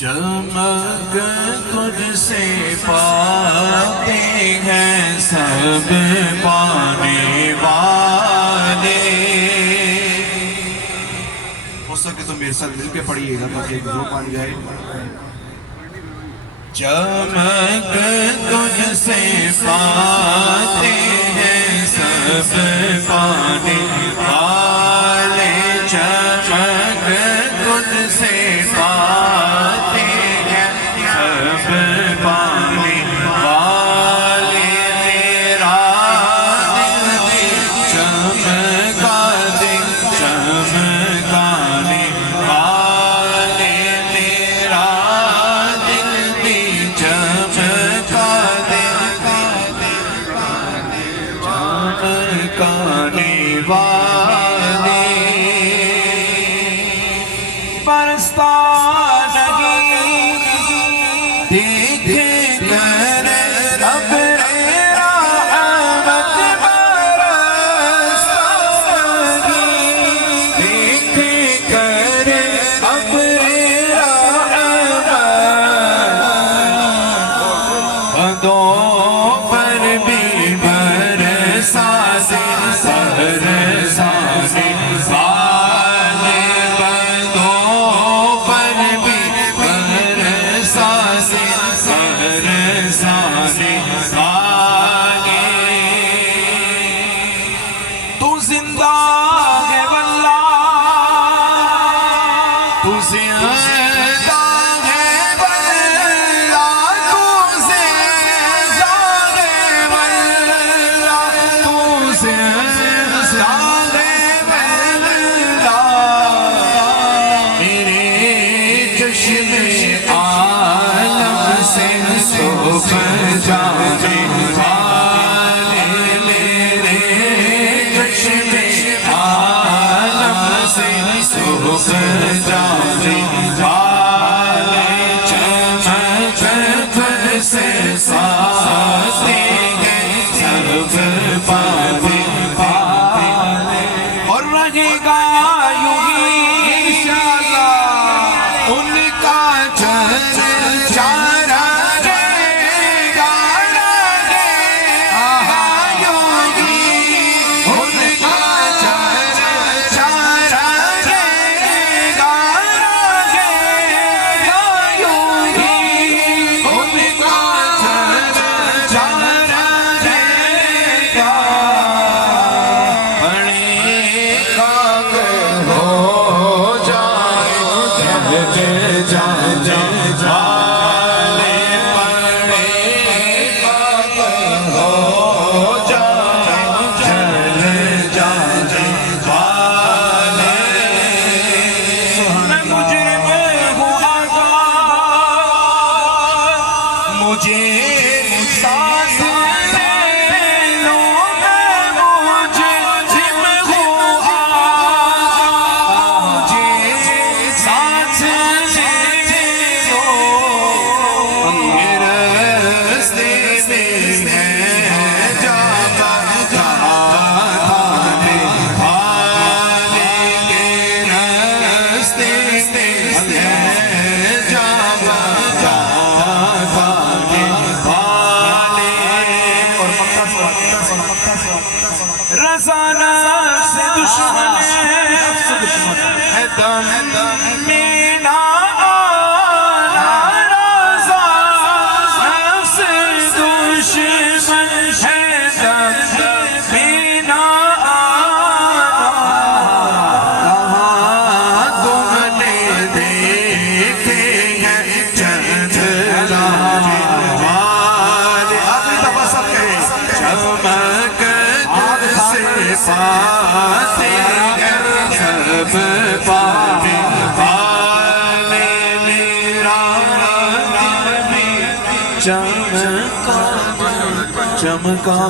چمک تجھ سے پاتے ہیں سب پانے والے. ہو سکے تو میرے ساتھ مل کے پڑھیے گا تاکہ ایک دو پان جائے. چمک تجھ سے پاتے ہیں سب پانے والے. چمک تجھ سے پاتے ہیں سب پانے والے. میرا دل بھی چمکا دے چمکانے والے. میرا دل بھی چمکا دے چمکانے والے. برستا نہیں دیکھ کر ابر رحمت برستا نہیں دیکھ کر ابر رحمت. بدوں پر بھی برسا دے برسانے والے. بدوں پر بھی برسا دے برسانے والے. تو زندہ ہے واللہ تو زندہ ہے واللہ تو زندہ ہے واللہ تو زندہ ہے واللہ. میرے چشم عالم سے سوکھ جانے والے. میرے چشم عالم سے سوکھ جانے والے. چمک تجھ سے پاتے ہیں سب پانے والے. اور رہے گا یوں ہی انشاءاللہ ان کا چرچا رہے گا یوں ہی ان کا چرچا رہے گا یوں ہی ان کا چرچا رہے گا. بڑے خاک ہو جائے والے. بڑے خاک ہو جائے والے. میں مجرم ہوں آقا مجھے ساتھ لے لو. میں مجرم ہوں آقا مجھے ساتھ لے لو. میرے راستے میں جاتا جانے والے. میرے راستے میں جاتا جانے والے. اور رضا نفس دشمن ہے دم میں نہ آنا. رضا نفس دشمن ہے دم میں نہ آنا. تم نے دیکھے ہیں چند لانے والے. آخری دفعہ سب کہیں چمک تجھ سے پاتے ہیں سب پانے والے. میرا دل بھی چمکا